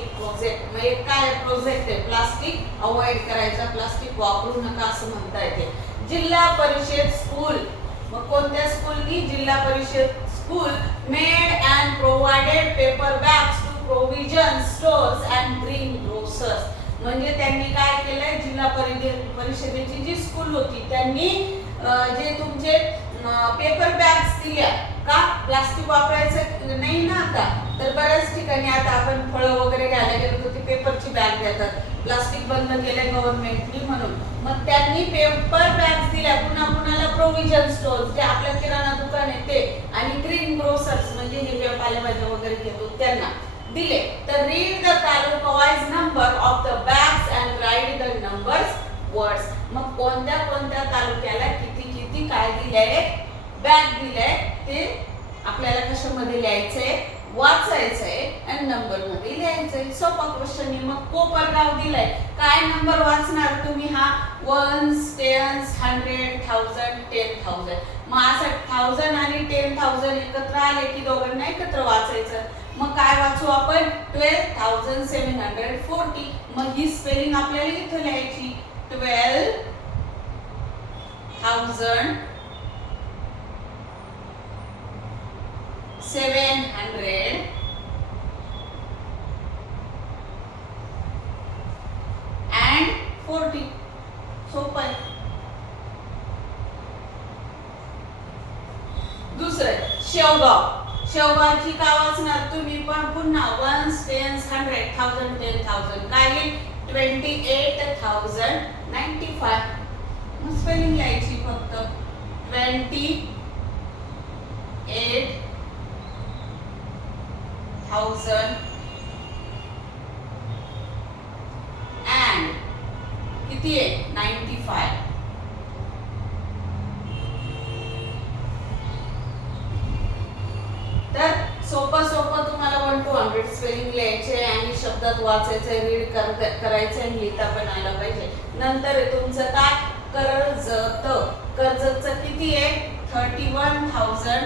Plastic project. म्हणजे काय project आहे? प्लास्टिक अवॉइड करायचा, प्लास्टिक वापरू नका असं म्हणता येते. जिल्हा परिषद स्कूल, मग कोणत्या स्कूलनी? Zilla Parishad school made and provided paper bags to provision stores and greengrocers. म्हणजे त्यांनी काय केलंय? जिल्हा परिषदेची जी स्कूल होती त्यांनी जे तुमचे पेपर बॅग्स दिल्या का? प्लास्टिक वापरायचं नाही ना आता, तर बऱ्याच ठिकाणी आता आपण फळं वगैरे घ्यायला गेलो तर ती पेपरची बॅग देतात. प्लास्टिक बंद केलंय गव्हर्नमेंटनी म्हणून. मग त्यांनी पेपर बॅग्स दिल्या. पुन्हा कुणाला? प्रोव्हिजन स्टोर्स, जे आपल्या किराणा दुकान आहे ते, आणि ग्रीन ग्रोसर्स म्हणजे हिरव्या पालेभाज्या वगैरे घेतो त्यांना दिले. तर read the taluka wise number of the bags and write the numbers words. मग कोणत्या कोणत्या तालुक्याला किती किती काय दिलंय? बॅग दिलंय ते आपल्याला कशामध्ये लिहायचंय? वाचायचंय आणि नंबर मध्ये लिहायचंय. सोपा क्वेश्चन आहे. मग कोपरगाव दिलाय, काय नंबर वाचणार तुम्ही? हा वन्स, टेन्स, 100, 1000, 10,000. मग असं 1000 आणि 10,000 एकत्र आले की दोघांना एकत्र वाचायचं. मग काय वाचू आपण? 12,740. मग ही स्पेलिंग आपल्याला इथे लिहायची. 12,740 and 40. सोपं आहे. दुसरं शेवगाव. शेवगावची काय वाचणार तुम्ही? पण पुन्हा वन्स, टेन्स, 100, 1000, 10,000. काय? 28,095. मग स्पेलिंग लिहायची फक्त 28,000 and किती आहे? 95. तर सोपं सोपं तुम्हाला 1 to 100 स्पेलिंग लिहायचे आणि शब्दात वाचायचं, रीड करायचं आणि लिहिता पण आलं पाहिजे. नंतर तुमचं काय? कर्जत. कर्जतचं किती आहे? 31,000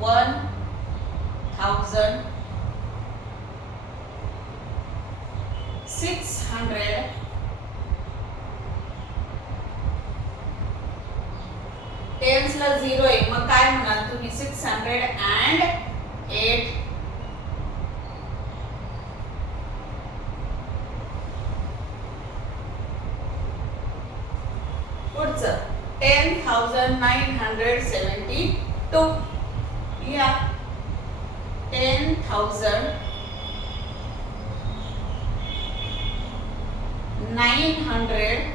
1,600 टेन्सला 0 आहे. मग काय म्हणाल तुम्ही? 608. पुढचं 10,972. या 10,900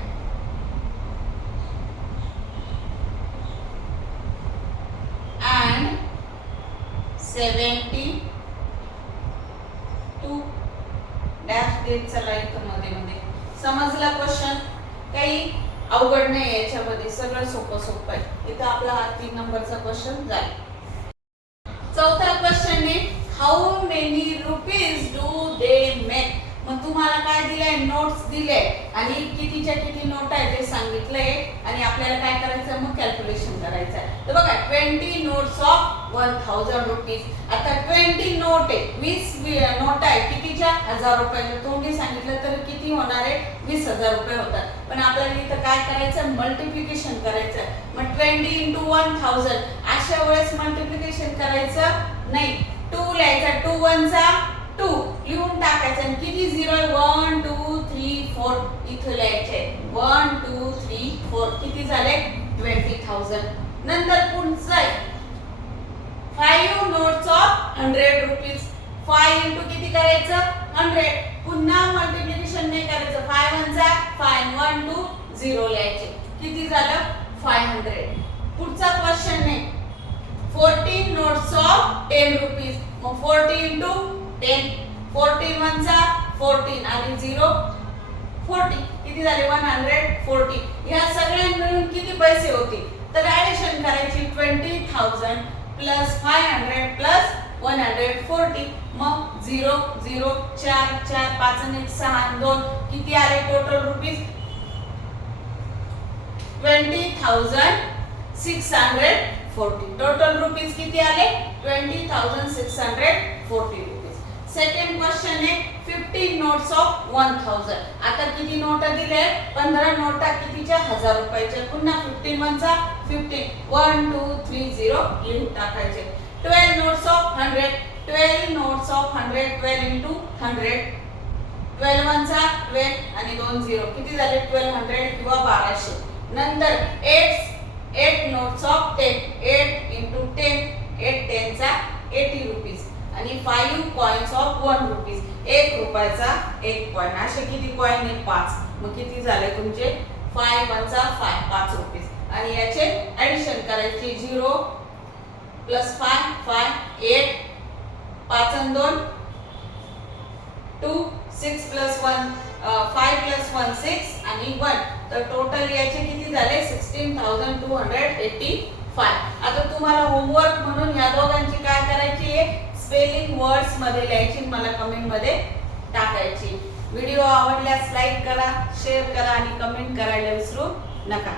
and 72 डॅश देत चला इथं मध्ये मध्ये. समजला क्वेश्चन? काही अवघड नाही याच्यामध्ये, सगळं सोपं सोपं आहे. इथं आपला हा 3 नंबरचा क्वेश्चन जाईल. चौथा क्वेश्चन आहे how many rupees do they make. मग तुम्हाला काय दिलंय? नोट्स दिले आणि कितीच्या किती नोट आहे ते सांगितलंय आणि आपल्याला काय करायचं? मग कॅल्क्युलेशन करायचं आहे. तर बघा 20 नोट्स ऑफ 1000 रुपीज. आता 20 नोट आहे, 20 नोट आहे कितीच्या? 1000 रुपयाच्या. तोंडी सांगितलं तर किती होणार आहे? 20,000 रुपये होतात. पण आपल्याला इथं काय करायचं? मल्टिप्लिकेशन करायचं. मग 20 into 1000. अशा वेळेस मल्टिप्लिकेशन करायचं नाही, 2 लिहायचा. 2 1 2 लिहून टाकायचं आणि किती 0 आहे? 1 2 3 4 इथं लिहायचे. 1 2 3 4 किती झाले? 20,000. नंतर पुढचं आहे 5 नोट्स ऑफ 100 रुपीज. 5 into किती करायचं? 100. पुन्हा मल्टिप्लिकेशन नाही करायचं. 5 1 5 1 2 0 लिहायचे. किती झालं? 500. पुढचा क्वेश्चन आहे 14 नोट्स ऑफ 10 रुपीज. मग 40 into 10. 14 1 14 आणि 0 40. किती झाले? 140. या सगळ्या मिळून किती पैसे होते? तर ऍडिशन करायची. 20,000 प्लस 500 प्लस 140. मग 0 0 4 4 5 आणि 1 6 आणि 2 किती आले टोटल रुपीज? 20,640. टोटल रुपीज किती आले? 20,640 रुपीज. 15 notes of 1000. आता किती नोटा दिले? 15 नोटा कितीच्या? 1000 रुपयाच्या. पुन्हा 15 वनचा 15, 1 2 3 0 लिहून टाकायचे. 12 notes of 100, 12 notes of 100, 12 into 100, 12 वनचा 12 आणि 2 0 किती झाले? 1200 किंवा 1200. नंतर 8 नोट्स ऑफ 10, 8 into 10, 8 10चा 80 रुपीज आणि 5 कॉइन्स ऑफ 1 रुपीज, 1 रुपयाचा 1 कॉइन. असे किती कॉइन आहेत? 5. मग किती झाले तुमचे? 5 वनचा 5, 5 रुपीज. आणि याचे ऍडिशन करायची. 0 प्लस 5 5, 8, 5 आणि 2 2, 6 प्लस 1 5 प्लस 1 6 आणि 1. तर टोटल याचे किती झाले? 16,285. आता तुम्हाला होमवर्क म्हणून या दोघांची काय करायची आहे? स्पेलिंग वर्ड्स मध्ये लिहायची, मला कमेंट मध्ये टाकायची. व्हिडिओ आवडल्यास लाईक करा, शेअर करा आणि कमेंट करायला विसरू नका.